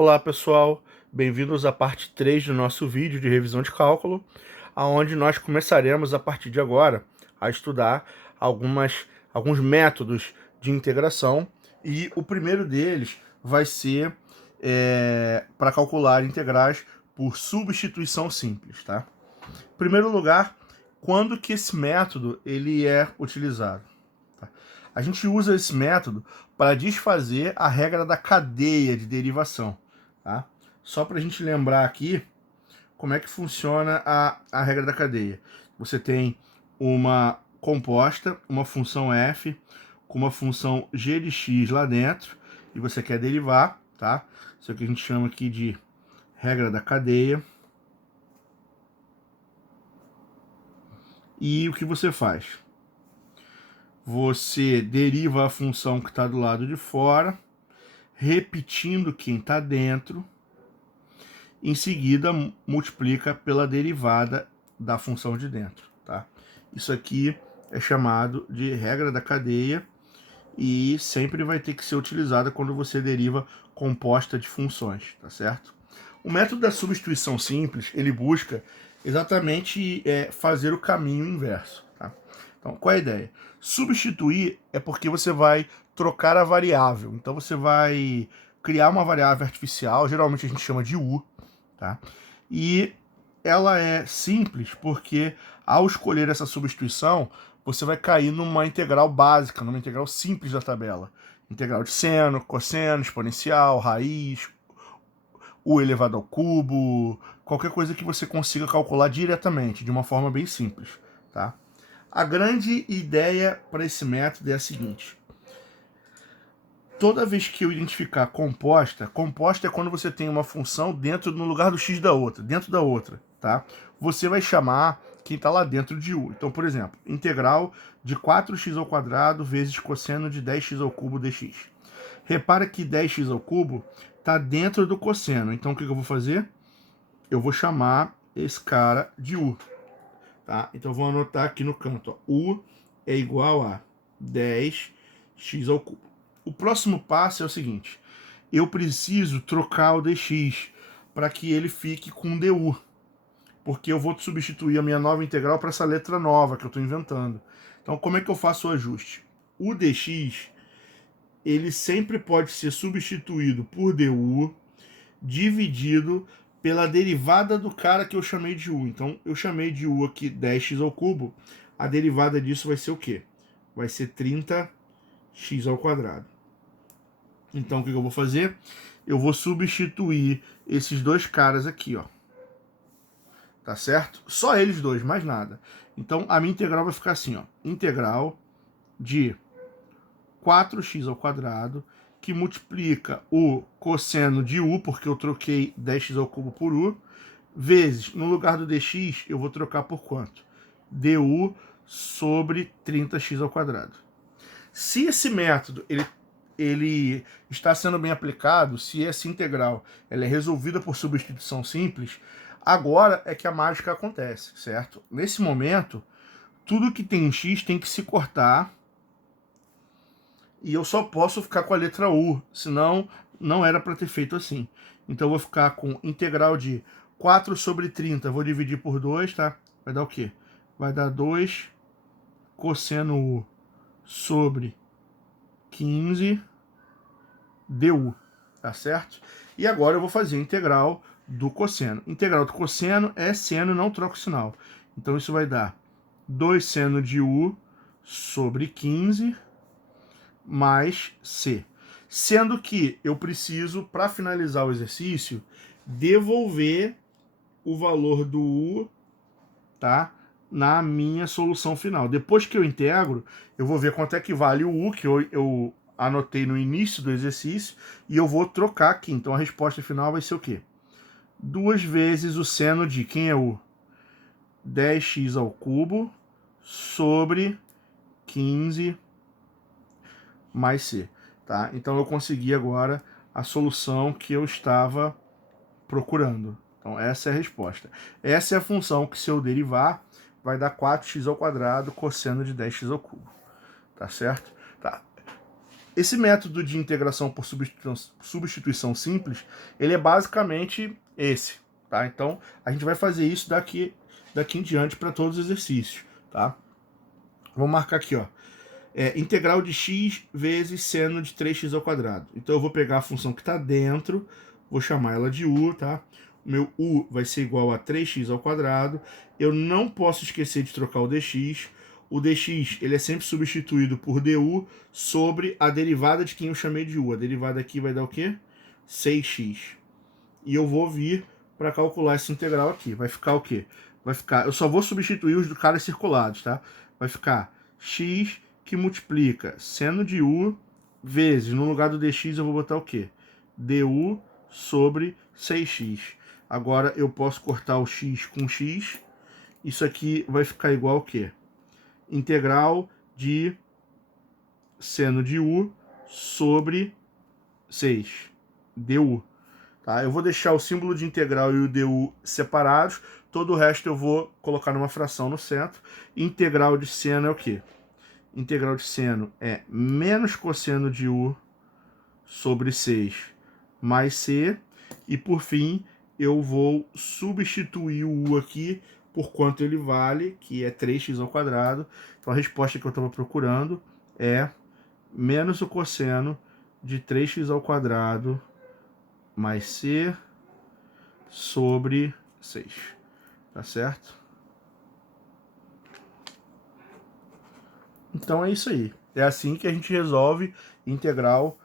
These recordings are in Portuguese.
Olá pessoal, bem-vindos à parte 3 do nosso vídeo de revisão de cálculo, onde nós começaremos a partir de agora a estudar alguns métodos de integração, e o primeiro deles vai ser para calcular integrais por substituição simples, tá? Em primeiro lugar, quando que esse método ele é utilizado? Tá? A gente usa esse método para desfazer a regra da cadeia de derivação. Tá? Só para a gente lembrar aqui como é que funciona a regra da cadeia. Você tem uma composta, uma função f, com uma função g de x lá dentro, e você quer derivar, tá? Isso aqui a gente chama aqui de regra da cadeia. E o que você faz? Você deriva a função que está do lado de fora, repetindo quem está dentro. Em seguida, multiplica pela derivada da função de dentro. Tá? Isso aqui é chamado de regra da cadeia e sempre vai ter que ser utilizada quando você deriva composta de funções, tá certo? O método da substituição simples, ele busca exatamente fazer o caminho inverso. Tá? Então, qual é a ideia? Substituir é porque você vai trocar a variável. Então, você vai criar uma variável artificial, geralmente a gente chama de u, tá? E ela é simples porque, ao escolher essa substituição, você vai cair numa integral básica, numa integral simples da tabela. Integral de seno, cosseno, exponencial, raiz, u elevado ao cubo, qualquer coisa que você consiga calcular diretamente, de uma forma bem simples. Tá? A grande ideia para esse método é a seguinte: toda vez que eu identificar composta é quando você tem uma função dentro no lugar do x da outra, dentro da outra, tá? Você vai chamar quem está lá dentro de u. Então, por exemplo, integral de 4x² vezes cosseno de 10x ao cubo dx. Repara que 10x ao cubo está dentro do cosseno. Então, o que eu vou fazer? Eu vou chamar esse cara de u. Tá? Então, eu vou anotar aqui no canto. Ó, u é igual a 10x ao cubo. O próximo passo é o seguinte: eu preciso trocar o dx para que ele fique com du, porque eu vou substituir a minha nova integral para essa letra nova que eu estou inventando. Então, como é que eu faço o ajuste? O dx ele sempre pode ser substituído por du dividido pela derivada do cara que eu chamei de u. Então, eu chamei de u aqui 10x ao cubo, a derivada disso vai ser o quê? Vai ser 30x ao quadrado. Então, o que eu vou fazer? Eu vou substituir esses dois caras aqui, ó. Tá certo? Só eles dois, mais nada. Então, a minha integral vai ficar assim, ó. Integral de 4x ao quadrado, que multiplica o cosseno de u, porque eu troquei 10x ao cubo por u, vezes, no lugar do dx, eu vou trocar por quanto? du sobre 30x ao quadrado. Se esse método ele está sendo bem aplicado, se essa integral ela é resolvida por substituição simples, agora é que a mágica acontece, certo? Nesse momento, tudo que tem x tem que se cortar e eu só posso ficar com a letra u, senão não era para ter feito assim. Então eu vou ficar com integral de 4 sobre 30, vou dividir por 2, tá? Vai dar o quê? Vai dar 2 cosseno u sobre 15 du, tá certo? E agora eu vou fazer a integral do cosseno. Integral do cosseno é seno, não troca o sinal. Então isso vai dar 2 seno de u sobre 15 mais c. Sendo que eu preciso, para finalizar o exercício, devolver o valor do u, tá? Na minha solução final. Depois que eu integro, eu vou ver quanto é que vale o u, que eu anotei no início do exercício, e eu vou trocar aqui. Então a resposta final vai ser o quê? 2 vezes o seno de, quem é u? 10x ao cubo sobre 15 mais c. Tá? Então eu consegui agora a solução que eu estava procurando. Então essa é a resposta. Essa é a função que, se eu derivar, vai dar 4x ao quadrado cosseno de 10x ao cubo. Tá certo? Tá. Esse método de integração por substituição simples, ele é basicamente esse, tá? Então, a gente vai fazer isso daqui em diante para todos os exercícios, tá? Vamos marcar aqui, ó. Integral de x vezes seno de 3x ao quadrado. Então eu vou pegar a função que está dentro, vou chamar ela de u, tá? O meu u vai ser igual a 3x ao quadrado. Eu não posso esquecer de trocar o dx. O dx ele é sempre substituído por du sobre a derivada de quem eu chamei de u. A derivada aqui vai dar o quê? 6x. E eu vou vir para calcular essa integral aqui. Vai ficar o quê? Vai ficar, eu só vou substituir os caras circulados, tá? Vai ficar x que multiplica seno de u vezes, no lugar do dx eu vou botar o quê? Du sobre 6x. Agora eu posso cortar o x com x. Isso aqui vai ficar igual ao quê? Integral de seno de u sobre 6. Du. Tá? Eu vou deixar o símbolo de integral e o du separados. Todo o resto eu vou colocar numa fração no centro. Integral de seno é o quê? Integral de seno é menos cosseno de u sobre 6 mais c. E por fim, eu vou substituir o u aqui por quanto ele vale, que é 3x ao quadrado. Então a resposta que eu estava procurando é menos o cosseno de 3x ao quadrado mais c sobre 6. Tá certo? Então é isso aí. É assim que a gente resolve integral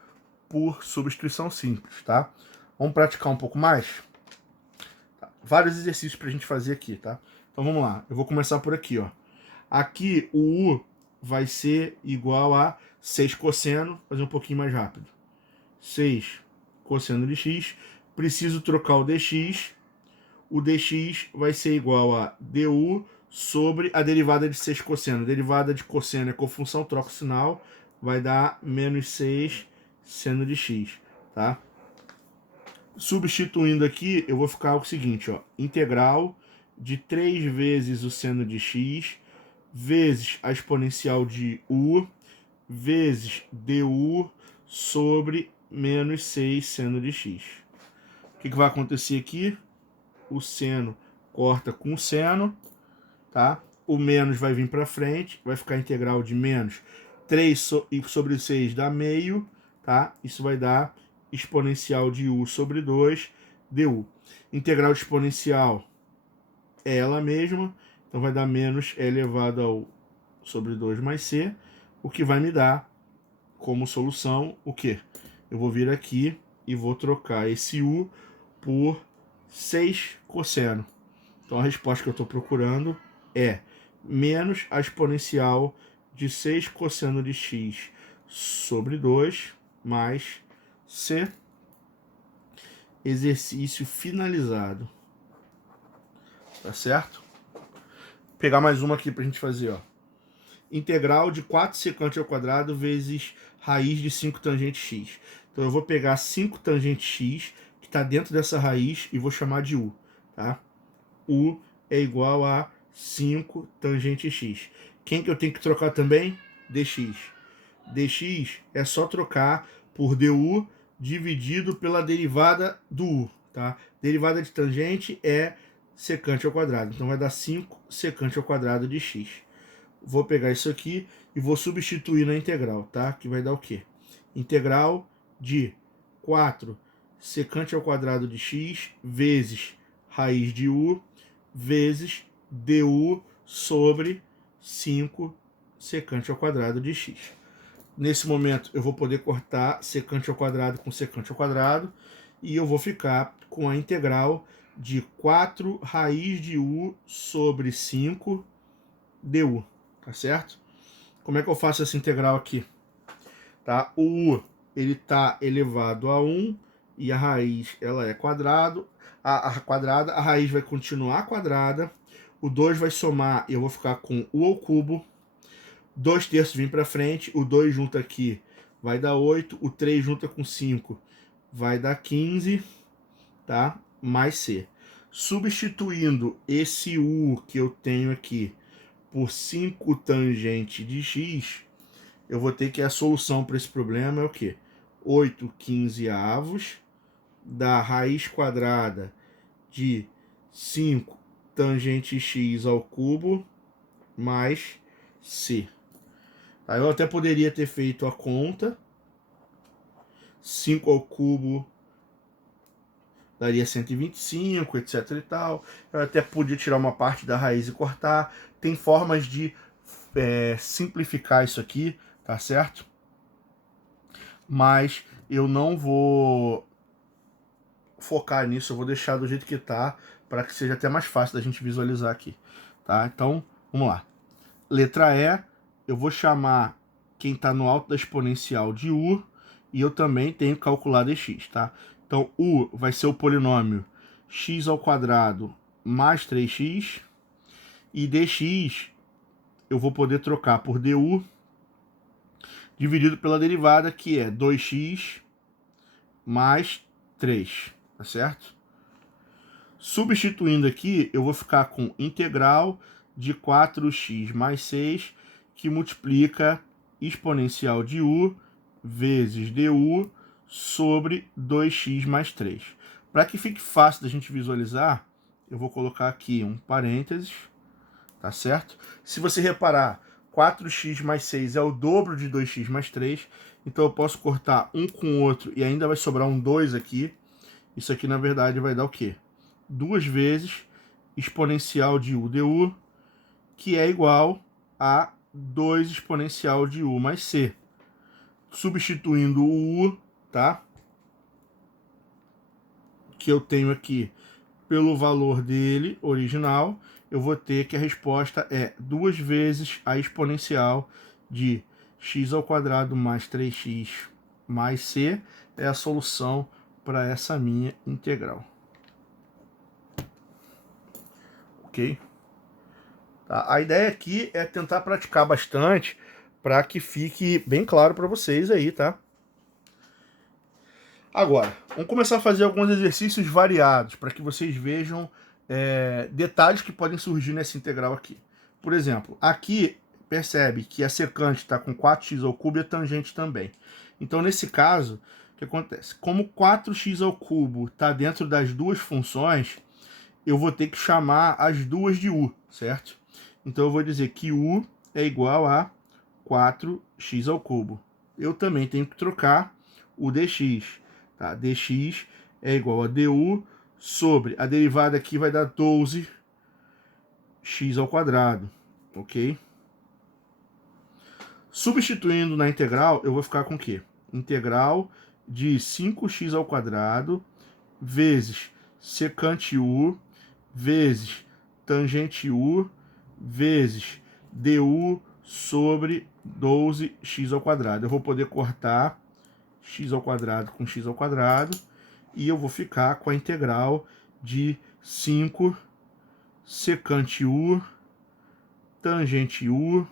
por substituição simples, tá? Vamos praticar um pouco mais? Tá. Vários exercícios pra gente fazer aqui, tá? Então vamos lá. Eu vou começar por aqui, ó. Aqui o u vai ser igual a 6 cosseno, fazer um pouquinho mais rápido. 6 cosseno de x. Preciso trocar o dx. O dx vai ser igual a du sobre a derivada de 6 cosseno. A derivada de cosseno é cofunção, troca o sinal, vai dar menos 6 seno de x, tá? Substituindo aqui, eu vou ficar o seguinte, ó, integral de 3 vezes o seno de x vezes a exponencial de u vezes du sobre menos 6 seno de x. O que vai acontecer aqui? O seno corta com o seno, tá? O menos vai vir para frente, vai ficar integral de menos 3 sobre 6 dá meio, tá? Isso vai dar exponencial de u sobre 2 du. Integral de exponencial é ela mesma, então vai dar menos e elevado ao sobre 2 mais c, o que vai me dar como solução o quê? Eu vou vir aqui e vou trocar esse u por 6 cosseno. Então a resposta que eu estou procurando é menos a exponencial de 6 cosseno de x sobre 2 mais c. Exercício finalizado. Tá certo? Vou pegar mais uma aqui pra gente fazer, ó. Integral de 4 secante ao quadrado vezes raiz de 5 tangente x. Então eu vou pegar 5 tangente x, que está dentro dessa raiz, e vou chamar de u, tá? U é igual a 5 tangente x. Quem que eu tenho que trocar também? Dx. Dx é só trocar por du dividido pela derivada do u, tá? Derivada de tangente é secante ao quadrado. Então vai dar 5 secante ao quadrado de x. Vou pegar isso aqui e vou substituir na integral, tá? Que vai dar o quê? Integral de 4 secante ao quadrado de x vezes raiz de u vezes du sobre 5 secante ao quadrado de x. Nesse momento eu vou poder cortar secante ao quadrado com secante ao quadrado e eu vou ficar com a integral de 4 raiz de u sobre 5 du, tá certo? Como é que eu faço essa integral aqui? Tá? O u ele está elevado a 1 e a raiz ela é quadrado, quadrada, a raiz vai continuar quadrada, o 2 vai somar e eu vou ficar com u ao cubo, 2 terços vem para frente, o 2 junta aqui vai dar 8, o 3 junta com 5 vai dar 15, tá? Mais c. Substituindo esse u que eu tenho aqui por 5 tangente de x, eu vou ter que a solução para esse problema é o quê? 8/15 da raiz quadrada de 5 tangente x ao cubo mais c. Aí eu até poderia ter feito a conta. 5 ao cubo daria 125, etc e tal. Eu até podia tirar uma parte da raiz e cortar. Tem formas de simplificar isso aqui, tá certo? Mas eu não vou focar nisso, eu vou deixar do jeito que tá, para que seja até mais fácil da gente visualizar aqui, tá? Então, vamos lá. Letra E, eu vou chamar quem está no alto da exponencial de u, e eu também tenho que calcular dx, tá? Então, u vai ser o polinômio x² mais 3x, e dx eu vou poder trocar por du, dividido pela derivada, que é 2x mais 3, tá certo? Substituindo aqui, eu vou ficar com integral de 4x mais 6, que multiplica exponencial de u vezes du sobre 2x mais 3. Para que fique fácil da gente visualizar, eu vou colocar aqui um parênteses, tá certo? Se você reparar, 4x mais 6 é o dobro de 2x mais 3, então eu posso cortar um com o outro e ainda vai sobrar um 2 aqui. Isso aqui, na verdade, vai dar o quê? 2 vezes exponencial de u du, que é igual a 2 exponencial de u mais c. Substituindo o u, tá? Que eu tenho aqui pelo valor dele original, eu vou ter que a resposta é 2 vezes a exponencial de x² mais 3x mais c, é a solução para essa minha integral. Ok? Tá? A ideia aqui é tentar praticar bastante para que fique bem claro para vocês aí, tá? Agora, vamos começar a fazer alguns exercícios variados para que vocês vejam detalhes que podem surgir nessa integral aqui. Por exemplo, aqui percebe que a secante está com 4x ao cubo e a tangente também. Então, nesse caso, o que acontece? Como 4x ao cubo está dentro das duas funções, eu vou ter que chamar as duas de u, certo? Então eu vou dizer que u é igual a 4x ao cubo. Eu também tenho que trocar o dx. Tá? Dx é igual a du sobre, a derivada aqui vai dar 12x ao quadrado, ok? Substituindo na integral, eu vou ficar com o quê? Integral de 5x ao quadrado vezes secante u vezes tangente u vezes du sobre 12x ao quadrado. Eu vou poder cortar x ao quadrado com x ao quadrado e eu vou ficar com a integral de 5 secante u tangente u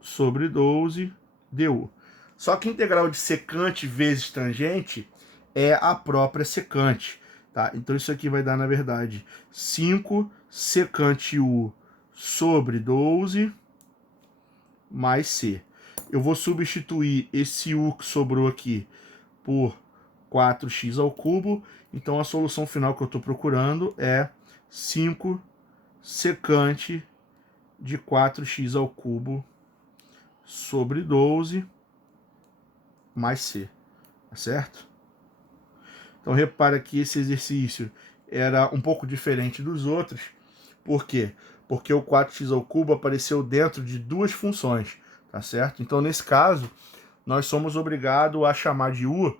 sobre 12 du. Só que a integral de secante vezes tangente é a própria secante. Tá? Então isso aqui vai dar, na verdade, 5 secante u sobre 12 mais c. Eu vou substituir esse u que sobrou aqui por 4x ao cubo. Então a solução final que eu estou procurando é 5 secante de 4x ao cubo sobre 12 mais c. Tá certo? Então repara que esse exercício era um pouco diferente dos outros. Por quê? Porque o 4x ao cubo apareceu dentro de duas funções, tá certo? Então nesse caso, nós somos obrigados a chamar de u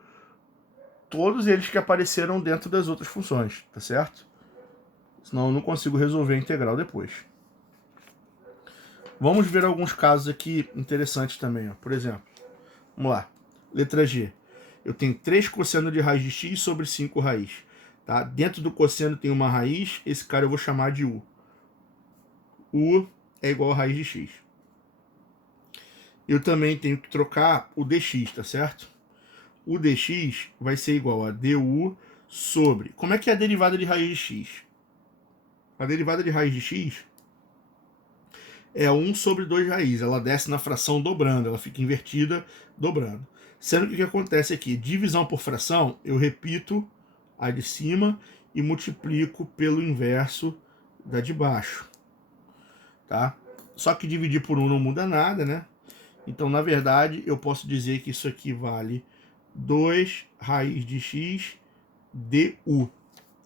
todos eles que apareceram dentro das outras funções, tá certo? Senão eu não consigo resolver a integral depois. Vamos ver alguns casos aqui interessantes também, ó. Por exemplo, vamos lá. Letra G. Eu tenho 3 cosseno de raiz de x sobre 5 raiz. Tá? Dentro do cosseno tem uma raiz, esse cara eu vou chamar de u. U é igual a raiz de x. Eu também tenho que trocar o dx, tá certo? O dx vai ser igual a du sobre... Como é que é a derivada de raiz de x? A derivada de raiz de x é 1 sobre 2 raiz. Ela desce na fração dobrando, ela fica invertida dobrando. Sendo que o que acontece aqui? Divisão por fração, eu repito a de cima e multiplico pelo inverso da de baixo. Tá? Só que dividir por 1 não muda nada, né? Então, na verdade, eu posso dizer que isso aqui vale 2 raiz de x du,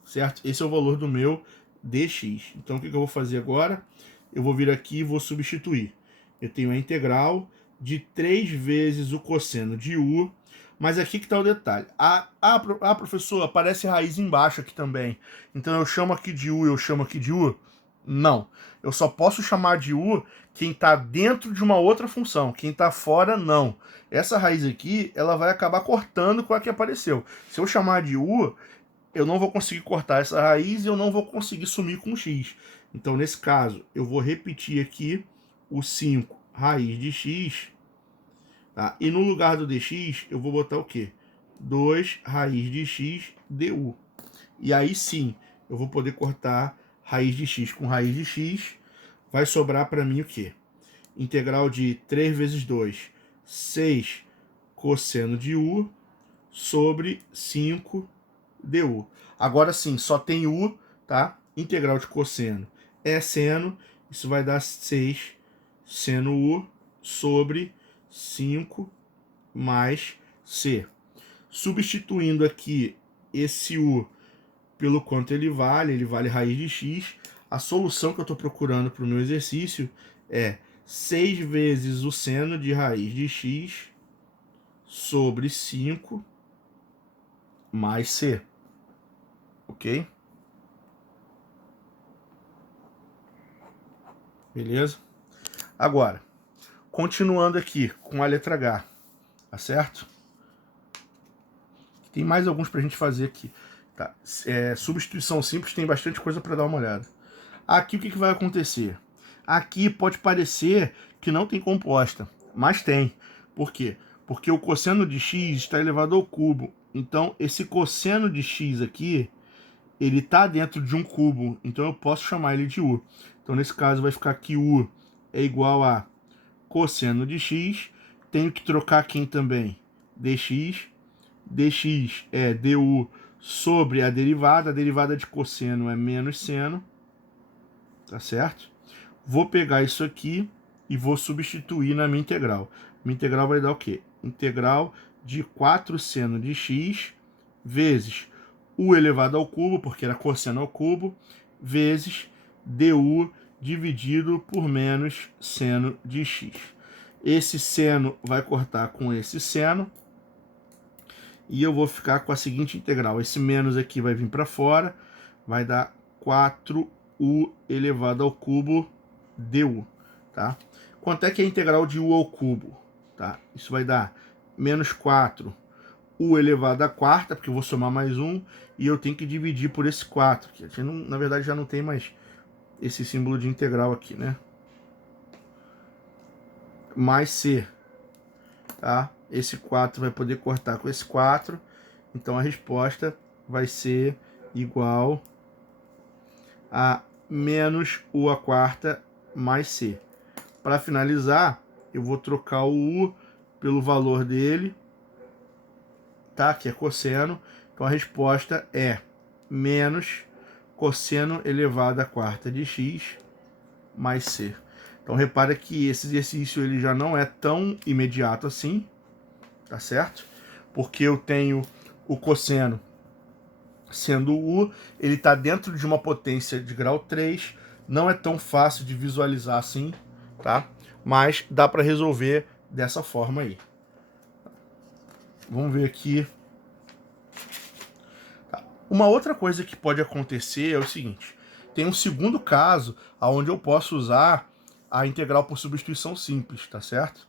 certo? Esse é o valor do meu dx. Então, o que eu vou fazer agora? Eu vou vir aqui e vou substituir. Eu tenho a integral de 3 vezes o cosseno de u, mas aqui que está o detalhe. Professor, aparece raiz embaixo aqui também. Então, eu chamo aqui de u, eu chamo aqui de u? Não. Eu só posso chamar de u quem está dentro de uma outra função. Quem está fora, não. Essa raiz aqui, ela vai acabar cortando com a que apareceu. Se eu chamar de u, eu não vou conseguir cortar essa raiz e eu não vou conseguir sumir com x. Então, nesse caso, eu vou repetir aqui o 5 raiz de x, tá? E no lugar do dx, eu vou botar o quê? 2 raiz de x du. E aí sim, eu vou poder cortar raiz de x com raiz de x. Vai sobrar para mim o quê? Integral de 3 vezes 2, 6 cosseno de u sobre 5 du. Agora sim, só tem u, tá? Integral de cosseno é seno, isso vai dar 6 seno u sobre 5 mais c. Substituindo aqui esse u pelo quanto ele vale raiz de x. A solução que eu estou procurando para o meu exercício é 6 vezes o seno de raiz de x sobre 5 mais c. Ok? Beleza? Agora, continuando aqui com a letra H, tá certo? Tem mais alguns para a gente fazer aqui. Tá? Substituição simples tem bastante coisa para dar uma olhada. Aqui o que vai acontecer? Aqui pode parecer que não tem composta, mas tem. Por quê? Porque o cosseno de x está elevado ao cubo. Então, esse cosseno de x aqui, ele está dentro de um cubo. Então, eu posso chamar ele de u. Então, nesse caso, vai ficar que u é igual a cosseno de x. Tenho que trocar quem também? Dx. Dx é du sobre a derivada de cosseno é menos seno, tá certo? Vou pegar isso aqui e vou substituir na minha integral. Minha integral vai dar o quê? Integral de 4 seno de x vezes u elevado ao cubo, porque era cosseno ao cubo, vezes du dividido por menos seno de x. Esse seno vai cortar com esse seno, e eu vou ficar com a seguinte integral. Esse menos aqui vai vir para fora, vai dar 4u elevado ao cubo du, tá? Quanto é que é a integral de u ao cubo? Tá? Isso vai dar menos 4u elevado à quarta, porque eu vou somar mais 1, e eu tenho que dividir por esse 4, que a gente não, na verdade já não tem mais esse símbolo de integral aqui, né? Mais c, tá? Esse 4 vai poder cortar com esse 4, então a resposta vai ser igual a menos u à quarta mais c. Para finalizar, eu vou trocar o u pelo valor dele, tá? Que é cosseno. Então a resposta é menos cosseno elevado à quarta de x mais c. Então repara que esse exercício ele já não é tão imediato assim, tá certo? Porque eu tenho o cosseno sendo u, ele está dentro de uma potência de grau 3, não é tão fácil de visualizar assim, tá? Mas dá para resolver dessa forma aí. Vamos ver aqui. Tá. Uma outra coisa que pode acontecer é o seguinte, tem um segundo caso onde eu posso usar a integral por substituição simples, tá certo?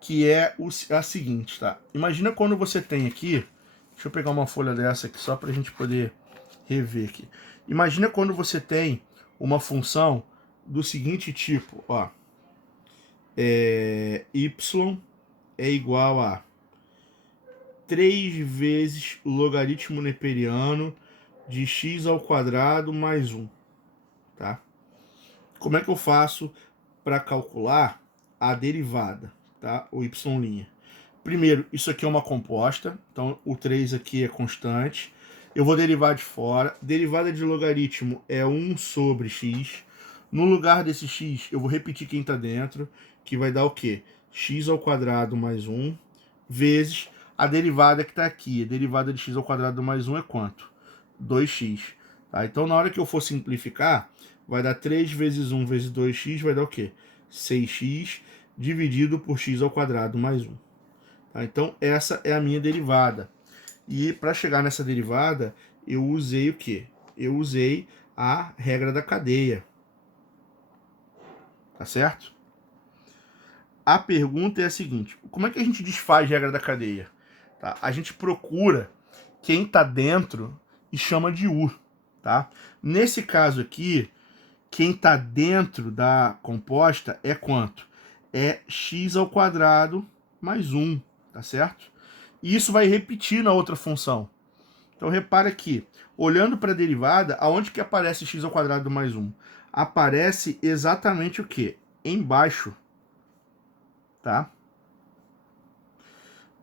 Que é a seguinte, tá? Imagina quando você tem aqui, deixa eu pegar uma folha dessa aqui só para a gente poder rever aqui. Imagina quando você tem uma função do seguinte tipo, ó, y é igual a 3 vezes o logaritmo neperiano de x ao quadrado mais 1, tá? Como é que eu faço para calcular a derivada, tá? O y'. Primeiro, isso aqui é uma composta, então o 3 aqui é constante. Eu vou derivar de fora. Derivada de logaritmo é 1 sobre x. No lugar desse x, eu vou repetir quem está dentro, que vai dar o quê? X ao quadrado mais 1, vezes a derivada que está aqui. A derivada de x ao quadrado mais 1 é quanto? 2x. Tá? Então, na hora que eu for simplificar, vai dar 3 vezes 1 vezes 2x, vai dar o quê? 6x dividido por x ao quadrado mais 1. Tá? Então, essa é a minha derivada. E para chegar nessa derivada, eu usei o quê? Eu usei a regra da cadeia. Tá certo? A pergunta é a seguinte: como é que a gente desfaz a regra da cadeia? Tá? A gente procura quem está dentro e chama de U. Tá? Nesse caso aqui, quem está dentro da composta é quanto? É x ao quadrado mais 1, tá certo? E isso vai repetir na outra função. Então repara aqui, olhando para a derivada, aonde que aparece x ao quadrado mais 1? Aparece exatamente o quê? Embaixo, tá?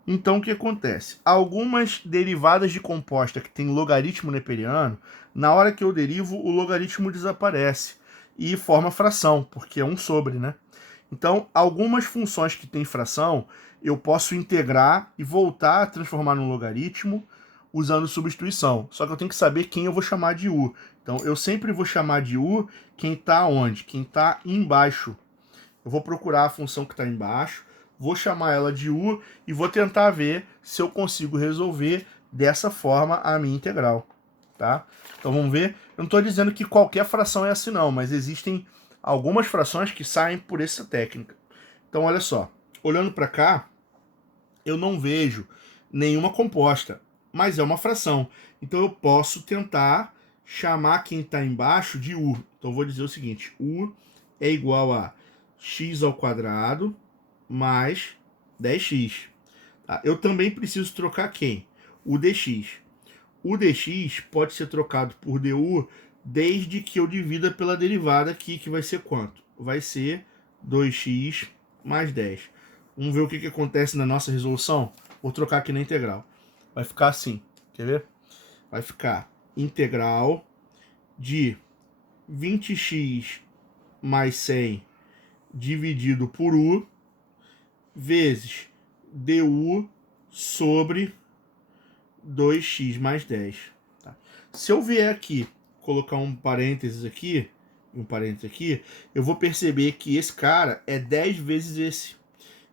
Então o que acontece? Algumas derivadas de composta que tem logaritmo neperiano, na hora que eu derivo, o logaritmo desaparece e forma fração, porque é 1 sobre, né? Então, algumas funções que têm fração, eu posso integrar e voltar a transformar num logaritmo usando substituição. Só que eu tenho que saber quem eu vou chamar de U. Então, eu sempre vou chamar de U quem está onde? Quem está embaixo. Eu vou procurar a função que está embaixo, vou chamar ela de U e vou tentar ver se eu consigo resolver dessa forma a minha integral. Tá? Então, vamos ver. Eu não estou dizendo que qualquer fração é assim não, mas existem algumas frações que saem por essa técnica. Então, olha só. Olhando para cá, eu não vejo nenhuma composta, mas é uma fração. Então, eu posso tentar chamar quem está embaixo de U. Então, eu vou dizer o seguinte. U é igual a x ao quadrado mais 10x. Tá? Eu também preciso trocar quem? O dx. O dx pode ser trocado por du desde que eu divida pela derivada aqui, que vai ser quanto? Vai ser 2x mais 10. Vamos ver o que acontece na nossa resolução? Vou trocar aqui na integral. Vai ficar assim, quer ver? Vai ficar integral de 20x mais 100 dividido por u vezes du sobre 2x mais 10. Tá? Se eu vier aqui, colocar um parênteses aqui, eu vou perceber que esse cara é 10 vezes esse.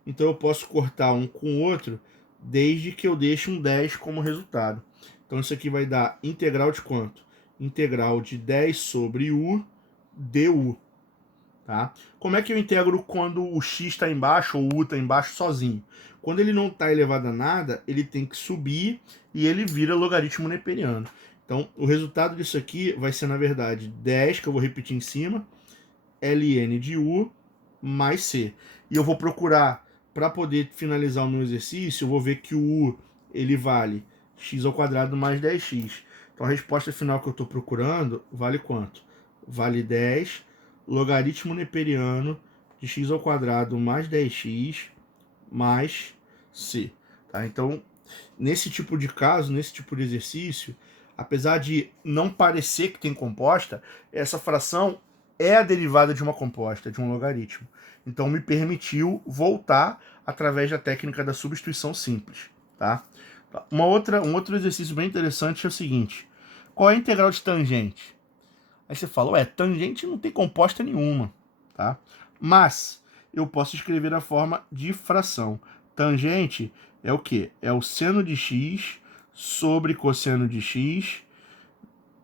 Então eu posso cortar um com o outro desde que eu deixe um 10 como resultado. Então isso aqui vai dar integral de quanto? Integral de 10 sobre u du. Tá? Como é que eu integro quando o x está embaixo ou o u está embaixo sozinho? Quando ele não está elevado a nada, ele tem que subir e ele vira logaritmo neperiano. Então, o resultado disso aqui vai ser, na verdade, 10, que eu vou repetir em cima, ln de u mais c. E eu vou procurar, para poder finalizar o meu exercício, eu vou ver que o u ele vale x ao quadrado mais 10x. Então, a resposta final que eu estou procurando vale quanto? Vale 10 logaritmo neperiano de x ao quadrado mais 10x mais c. Tá? Então, nesse tipo de caso, nesse tipo de exercício, apesar de não parecer que tem composta, essa fração é a derivada de uma composta, de um logaritmo. Então, me permitiu voltar através da técnica da substituição simples. Tá? Um outro exercício bem interessante é o seguinte: qual é a integral de tangente? Aí você fala, ué, tangente não tem composta nenhuma, tá? Mas eu posso escrever a forma de fração. Tangente é o quê? É o seno de x sobre cosseno de x,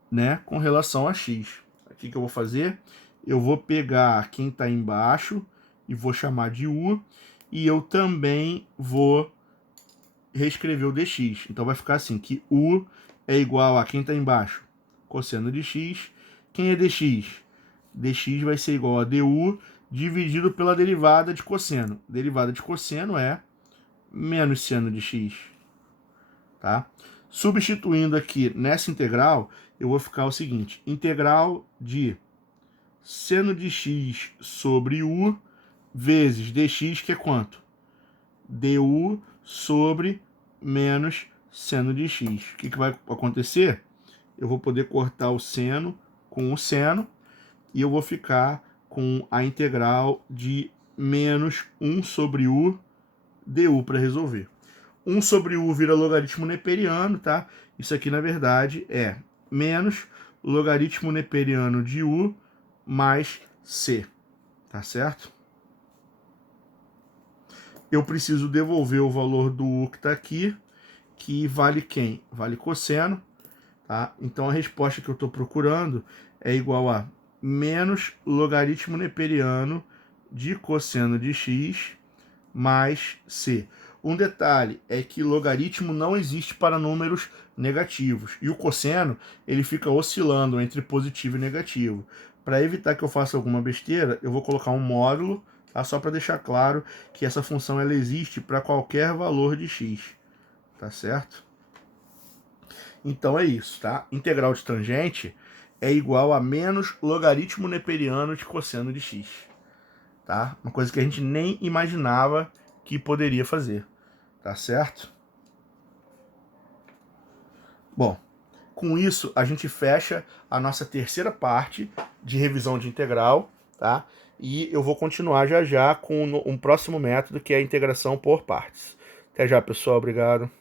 né, com relação a x. O que eu vou fazer? Eu vou pegar quem está embaixo e vou chamar de u, e eu também vou reescrever o dx. Então vai ficar assim, que u é igual a quem está embaixo, cosseno de x. Quem é dx? Dx vai ser igual a du dividido pela derivada de cosseno. Derivada de cosseno é menos seno de x. Tá? Substituindo aqui nessa integral, eu vou ficar o seguinte: integral de seno de x sobre u vezes dx, que é quanto? du sobre menos seno de x. O que vai acontecer? Eu vou poder cortar o seno com o seno e eu vou ficar com a integral de menos 1 sobre u du para resolver. 1 sobre u vira logaritmo neperiano, tá? Isso aqui, na verdade, é menos logaritmo neperiano de u mais c, tá certo? Eu preciso devolver o valor do u que está aqui, que vale quem? Vale cosseno, tá? Então a resposta que eu estou procurando é igual a menos logaritmo neperiano de cosseno de x mais c. Um detalhe é que logaritmo não existe para números negativos. E o cosseno, ele fica oscilando entre positivo e negativo. Para evitar que eu faça alguma besteira, eu vou colocar um módulo, tá? Só para deixar claro que essa função ela existe para qualquer valor de x. Tá certo? Então é isso, tá? Integral de tangente é igual a menos logaritmo neperiano de cosseno de x. Tá? Uma coisa que a gente nem imaginava que poderia fazer. Tá certo? Bom, com isso a gente fecha a nossa terceira parte de revisão de integral, tá? E eu vou continuar já já com um próximo método, que é a integração por partes. Até já, pessoal. Obrigado.